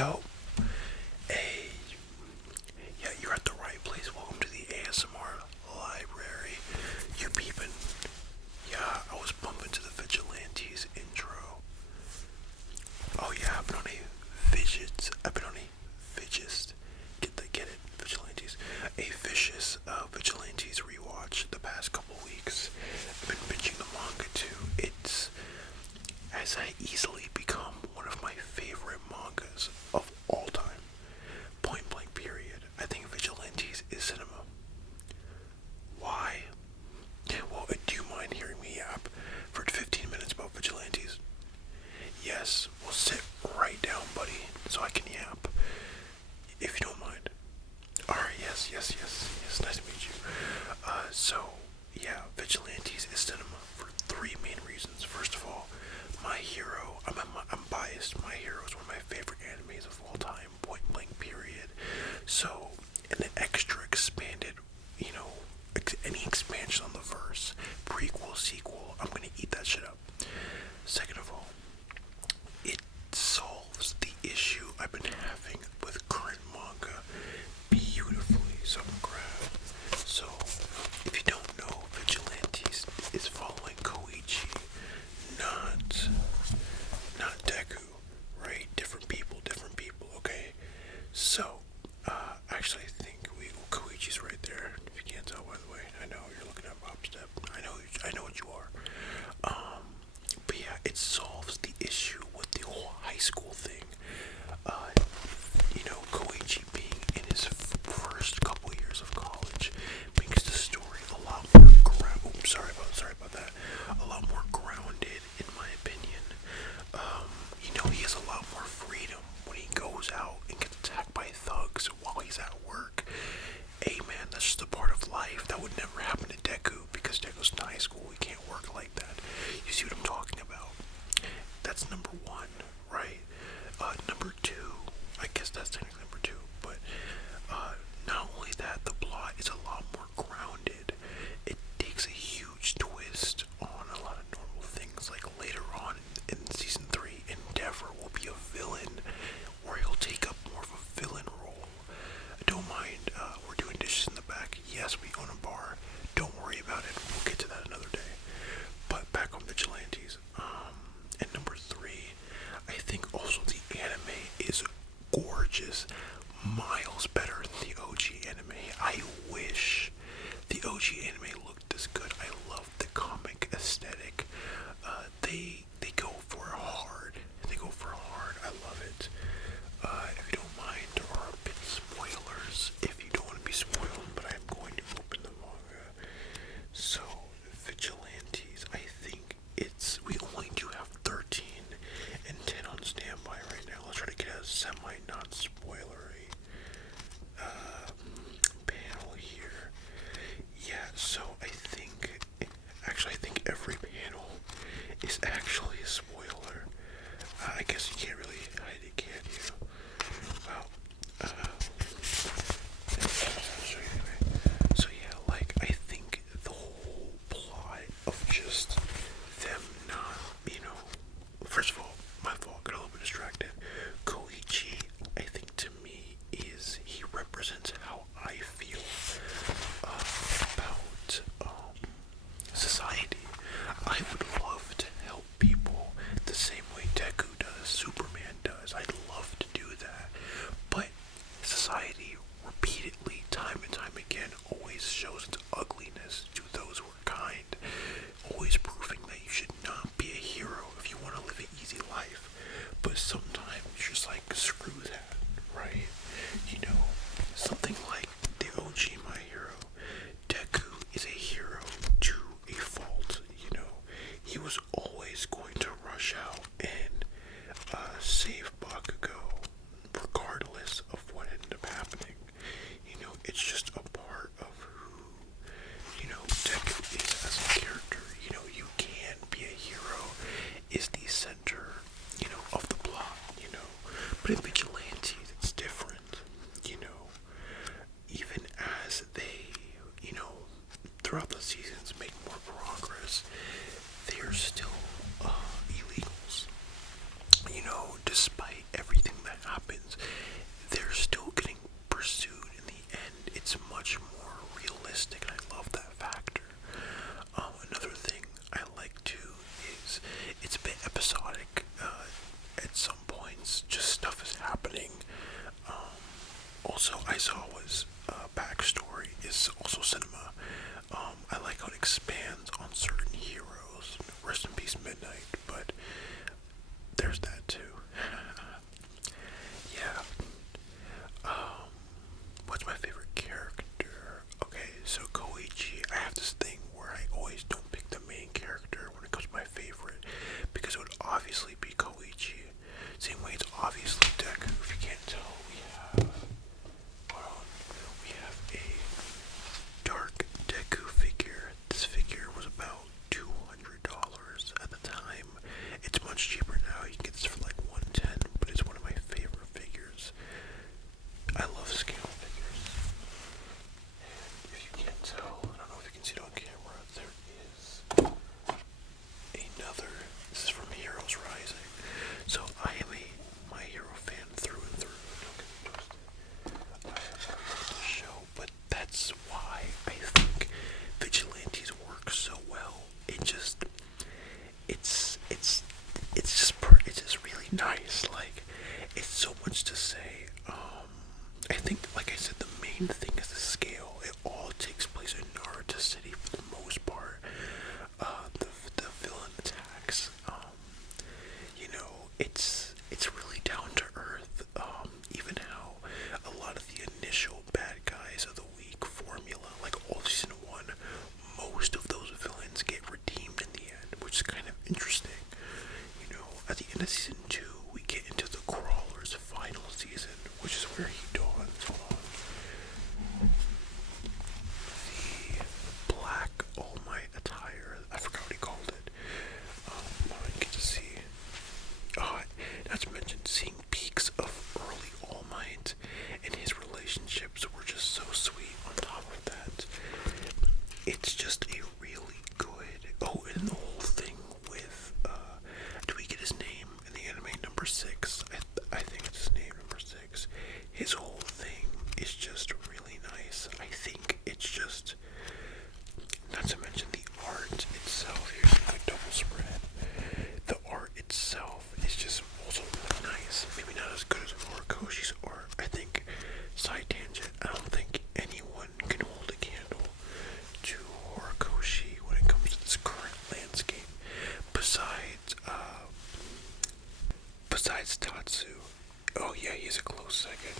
Yo, hey, yeah, you're at the right place. Welcome to the ASMR library. You peeping? Yeah, I was bumping to the Vigilantes intro. Oh yeah, I've been on a Vigist. Get it, Vigilantes. A vicious Vigilantes rewatch the past couple weeks. I've been binging the manga too. It's as I easily become one of my favorite mangas of all time. Point blank period. I think Vigilantes is cinema. Why? Well, do you mind hearing me yap for 15 minutes about Vigilantes? Yes, well sit right down, buddy, so I can yap. If you don't mind. Alright, yes. Nice to meet you. Yeah, Vigilantes is cinema for three main reasons. First of all, my hero, I'm biased. My hero is one of my favorite animes of all time, point blank period. So, an extra expanded, any expansion on the verse, prequel, sequel, I'm gonna eat that shit up. Second of all, it solves the issue I've been having with current manga beautifully. So I'm glad. So, if you don't know, Vigilantes is following Koichi, not Deku, right? Different people, okay? So, actually, I think Koichi's right there. If you can't tell, by the way, I know you're looking at Bob Step. I know what you are. But yeah, it solves the issue with the whole high school thing. Koichi being in his first couple years of college makes the story a lot more sorry about that. A lot more grounded, in my opinion. He has a lot more freedom when he goes out and gets attacked by thugs while he's at work. Hey man, that's just a part of life. That would never happen to Deku because Deku's in high school. He can't work like that. You see what I'm talking about? That's number one, right? Number two, I guess that's technically number two, but not only that, the plot is a lot more grounded. It takes a huge twist on a lot of normal things. Like later on in season 3, Endeavor will be a villain, or he'll take up more of a villain role. Don't mind, we're doing dishes in the back. Yes, we own a bar. Don't worry about it. We'll get to that another day. But back on Vigilantes. And number 3, I think also the anime is gorgeous. Miles better than the OG anime. I wish the OG anime looked this good. I love the comic aesthetic. They go for hard. I love it. If you don't mind, there are a bit spoilers if you don't want to be spoiled, but I'm going to open the manga. So, Vigilantes, I think we only do have 13 and 10 on standby right now. Let's try to get a semi-non-spoilery panel here. Yeah, so I think every panel is actually a spoiler. I guess you can't really hide it, can you? Well, I'll show you anyway. So yeah, I think the whole plot of just them not, first of all, my fault, got a little bit distracted. Koichi, I think to me, he represents how I feel about society. I would love to help people the same way Deku does, Superman does. I'd love to do that. But society repeatedly, time and time again, always shows its ugliness to those who are kind. Always proving that you should not be a hero if you want to live an easy life. But sometimes you're just like, screw that, right? Something like the OG My Hero. Deku is a hero to a fault, He was always going to rush out and save Bakugo, regardless of what ended up happening. It's just a part of who, Deku is as a character. You can be a hero, is the center, of the plot, But in Vigilantes, it's different, Even as they, throughout the seasons make more progress, they are still illegals. Despite everything that happens, there's that too. Yeah. What's my favorite character? Okay, so Koichi, I have this thing where I always don't pick the main character when it comes to my favorite, because it would obviously be Koichi. Same way it's obviously Deku. If you can't tell, we have a dark Deku figure. This figure was about $200 at the time. It's much cheaper now. You can get this for like $110, but it's one of my favorite figures. I love scale figures. And if you can't tell, I don't know if you can see it on camera, there is another. This is from Heroes Rising. So I am a My Hero fan through and through. Don't get me twisted. I love the show, but that's why I think Vigilantes work so well. It's just really nice. Like, it's so much to say. I think, like I said, the main thing is the scale. It all takes place in Naruto City for the most part. The villain attacks. It's really down to earth. Even how a lot of the initial bad guys of the week formula, like all season 1, most of those villains get redeemed in the end, which is kind of interesting. At the end of season 2, we get into the Crawler's final season, which is where he dawns. Hold on. The Black All Might attire. I forgot what he called it. I get to see. Not to mention seeing peaks of early All Might, and his relationships were just so sweet. On top of that, it's just a really good. Oh, and the whole thing with do we get his name in the anime? Number 6. I think it's his name, number 6. His whole thing is just really nice. I think it's just, not to mention the art itself. Here's a good double spread. The art itself is just also really nice. Maybe not as good as Horikoshi's art. I think, side tangent, I don't think anyone can hold a candle to Horikoshi when it comes to this current landscape. Besides Tatsu. Oh yeah, he's a close second.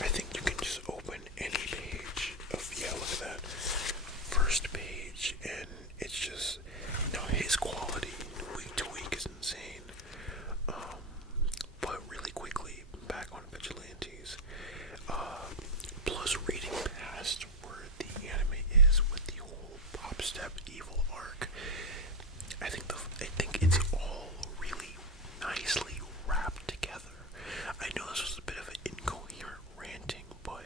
I think you can just open any page of, yeah, look at that. First page, and it's just, his quality week to week is insane. But really quickly, back on Vigilantes. Plus reading past where the anime is with the whole Pop Step Evil arc, I think it's all really nicely wrapped together. I know this was a bit of an incoherent ranting, but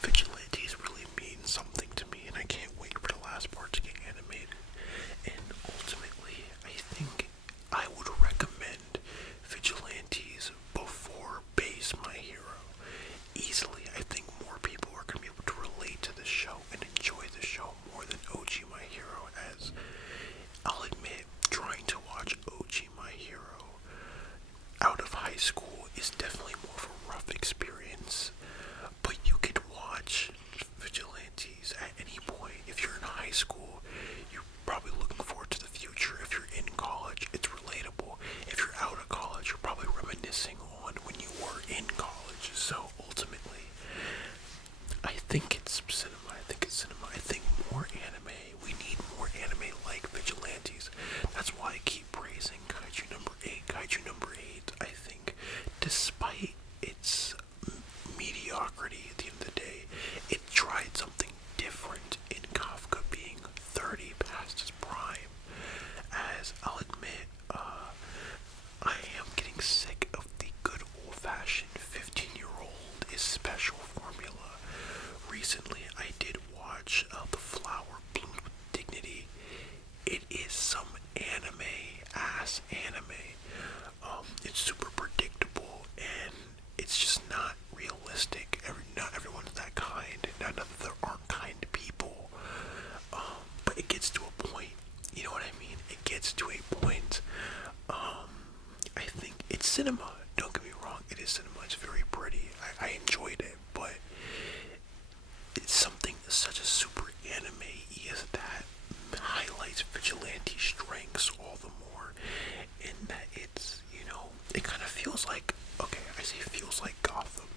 Vigilantes really means something to me, and I can't wait for the last part to get animated. And ultimately, I think I would recommend Vigilantes before Base My Hero. Easily, I think more people are going to be able to relate to the show and enjoy the show more than OG My Hero, as I'll admit, trying to watch OG My Hero out of high school is definitely more of a rough experience, but you could watch Vigilantes at any point. If you're in high school, you're probably looking forward to the future. If you're in college, it's relatable. If you're out of college, you're probably reminiscing on when you were in college. So ultimately, I think it's cinema. I think more anime. We need more anime like Vigilantes. That's why I keep praising Kaiju number 8. Kaiju number 8, I think, despite its mediocrity at the end of the day, it tried something different in Kafka being 30 past his prime. As I'll admit, I am getting sick of the good old-fashioned 15-year-old is special formula. Recently, I did watch The Flower Bloomed with Dignity. It is some anime-ass anime. It's super predictable, and it's just not realistic. Not everyone's that kind. Not that there aren't kind people. But it gets to a point. You know what I mean? It gets to a point. I think it's cinema. Don't get me wrong. It is cinema. It's very pretty. I enjoyed it, but it's something such a super anime is that highlights Vigilante strengths all the more, in that it's, it kind of feels like, okay, I say it feels like Gotham,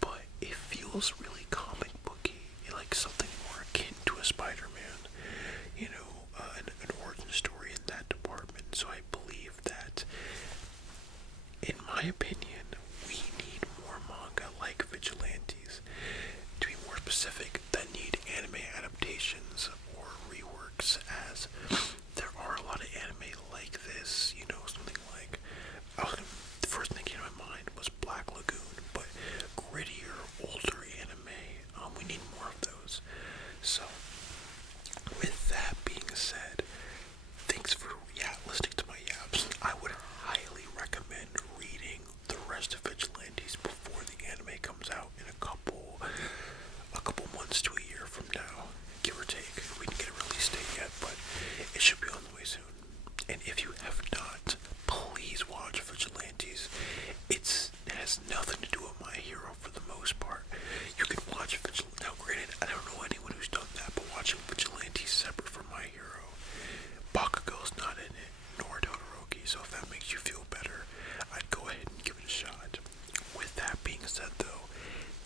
but it feels really comic booky, like something more akin to a Spider-Man, an origin story in that department. So I believe that, in my opinion, we need more manga like Vigilantes. To be more specific, that need anime adaptations or reworks, as there are a lot of anime like this, something like, the first thing came to my mind was Black Lagoon, but grittier, older anime, we need more of those. So, with that being said, thanks for listening to my yaps. I would highly recommend reading the rest of Vigilantes before the anime comes out in a couple months to a year from now, give or take. We didn't get a release date yet, but it should be on the way soon. And if you have not, please watch Vigilantes. It has nothing to do with My Hero for the most part. You can watch Vigilantes. Now, granted, I don't know anyone who's done that, but watching Vigilantes separate from My Hero, Bakugo's not in it, nor Todoroki, so if that makes you feel better, I'd go ahead and give it a shot. With that being said, though,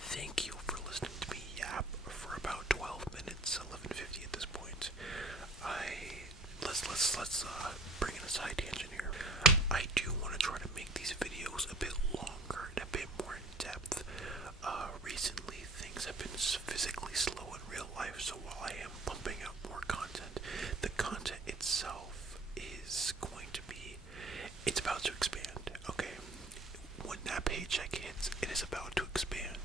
thank you for listening to me yap for about 12 minutes, 11:50 at this point. Let's bring in a side tangent here. I do want to try to make these videos a bit longer and a bit more in depth. Recently things have been physically slow in real life, so while I am pumping out more content, the content itself is going to be, it's about to expand, okay? When that paycheck hits, it is about to expand.